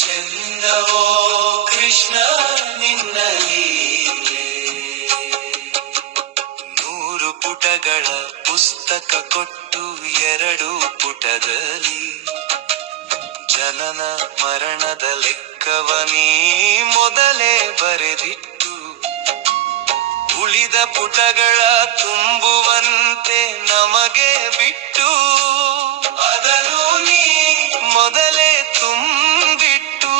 ಚೆಂದವೋ ಕೃಷ್ಣ ನಿನ್ನ ಲೀಲೆ. 100 ಪುಟಗಳ ಪುಸ್ತಕ ಕೊಟ್ಟು 2 ಪುಟದಲ್ಲಿ ಜನನ ಮರಣದ ಲೆಕ್ಕವನೀ ಮೊದಲೇ ಬರೆದಿಟ್ಟು, ಉಳಿದ ಪುಟಗಳ ತುಂಬುವಂತೆ ನಮಗೆ ಬಿಟ್ಟು, ಅದನ್ನು ನೀ ಮೊದಲೇ ತುಂಬಿಟ್ಟು,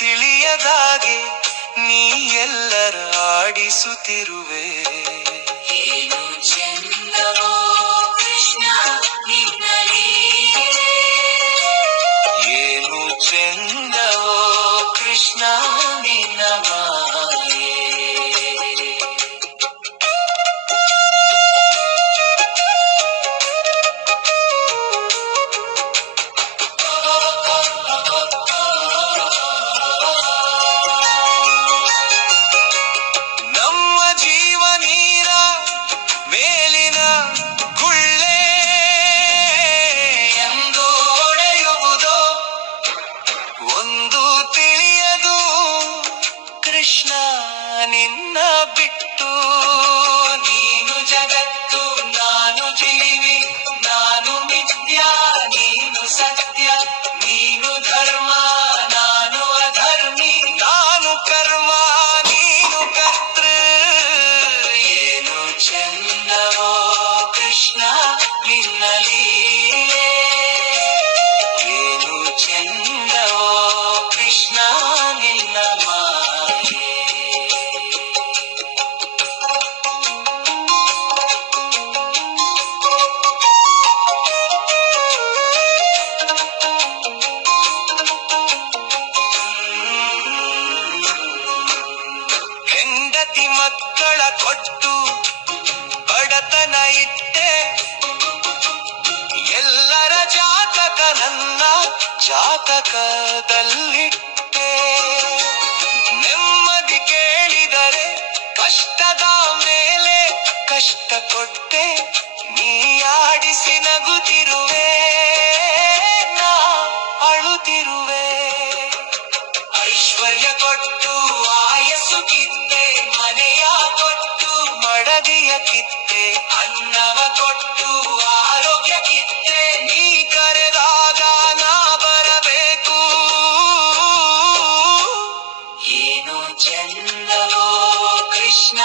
ತಿಳಿಯದಾಗೆ ನೀ ಎಲ್ಲರ ಆಡಿಸುತ್ತಿರುವೆ. ಏನು ಚೆಂದವೋ ಕೃಷ್ಣ ನಿನ್ನ ಲೀಲೆ. ಏನು ಚೆಂದವೋ ಕೃಷ್ಣ ನಿನ್ನ ಮಾಯೆ. ನಮ್ಮ ಜೀವ ನೀರ ಮೇಲಿನ ಗುಳ್ಳೆ ಎಂದು ಒಡೆಯುವುದೋ ಒಂದು ತಿಳಿಯದು ಕೃಷ್ಣ ನಿನ್ನ ಬಿಟ್ಟು. ನೀನು ಜಗತ್ತು ನಾನು ಜೀವಿ, ನಾನು ಮಿಥ್ಯ ನೀನು ಸತ್ಯ, ನೀನು ಧರ್ಮ ನಾನು ಅಧರ್ಮಿ, ನಾನು ಕರ್ಮ ನೀನು ಕರ್ತೃ. ಏನು ಚೆಂದವೋ ಕೃಷ್ಣ ನಿನ್ನ ಲೀಲೆ. ಏನು ಚೆಂದವೋ ಕೃಷ್ಣ ನಿನ್ನ ಮಾಯೆ. ಹೆಂಡತಿ ಮಕ್ಕಳ ಕೊಟ್ಟು ಬಡತನ ಇಟ್ಟೆ, ಎಲ್ಲರ ಜಾತಕ ನನ್ನ ಜಾತಕದಲ್ಲಿಟ್ಟೆ. ನೆಮ್ಮದಿ ಕೇಳಿದರೆ ಕಷ್ಟದ ಮೇಲೆ ಕಷ್ಟ ಕೊಟ್ಟೆ, ನೀ ಆಡಿಸಿ ನಗುತ್ತಿರುವೆ, ನಾ ಅಳುತ್ತಿರುವೆ. ಐಶ್ವರ್ಯ ಕೊಟ್ಟು ಆಯಸ್ಸು ಕಿತ್ತೆ, ಮನೆಯ ಕೊಟ್ಟು ಮಡದಿಯ ಕಿತ್ತೆ, ಅನ್ನವ ಕೊಟ್ಟು ಆರೋಗ್ಯ ಕಿತ್ತೆ, ನೀ ಕರೆದಾಗ ನಾ ಬರಬೇಕು. ಏನು ಚೆಂದವೋ ಕೃಷ್ಣ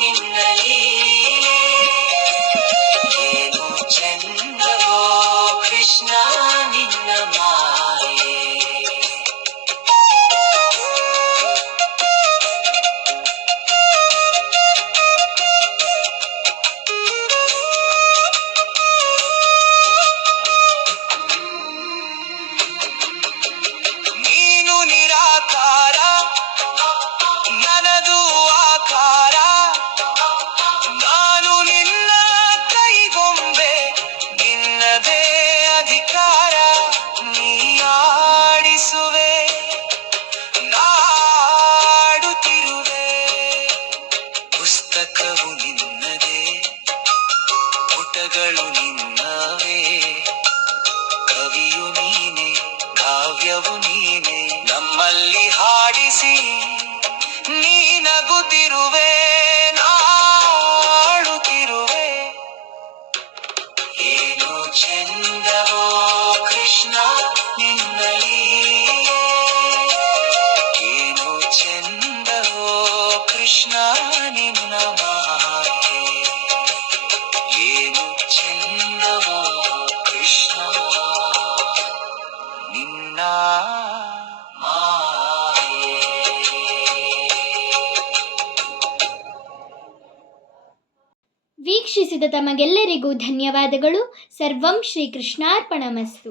ನಿನ್ನ ಲೀಲೆ. ಏನು ಚೆಂದವೋ ಕೃಷ್ಣ ನಿನ್ನ ಮಾಯೆ. ನೀನು ನಿರಾಕಾರ ನನದು ಆಕಾರ, ನಾನು ನಿನ್ನ ಕೈಗೊಂಬೆ ನಿನ್ನದೇ ಅಧಿಕಾರ. ನೀ ಆಡಿಸುವೆ ನಾಡುತ್ತಿರುವೆ. ಪುಸ್ತಕವು ನಿನ್ನದೇ, ಪುಟಗಳು ನಿನ್ನವೇ, ಕವಿಯು ನೀನೆ ಕಾವ್ಯವು ನೀನೆ, ನಮ್ಮಲ್ಲಿ ಹಾಡಿಸಿ ನೀ ನಗುತ್ತಿರುವೆ, ನಾಡುತ್ತಿರುವೆ. ಏನು ಚೆಂದವೋ ಕೃಷ್ಣ ನಿನ್ನ ಲೀಲೆ. ಏನು ಚೆಂದವೋ ಕೃಷ್ಣ ನಿನ್ನ ಮಾಯೆ. ಏನು ಚೆಂದವೋ ಕೃಷ್ಣ ನಿನ್ನ ಮಾಯೆ. ವೀಕ್ಷಿಸಿದ ತಮಗೆಲ್ಲರಿಗೂ ಧನ್ಯವಾದಗಳು. ಸರ್ವಂ ಶ್ರೀಕೃಷ್ಣಾರ್ಪಣಮಸ್ತು.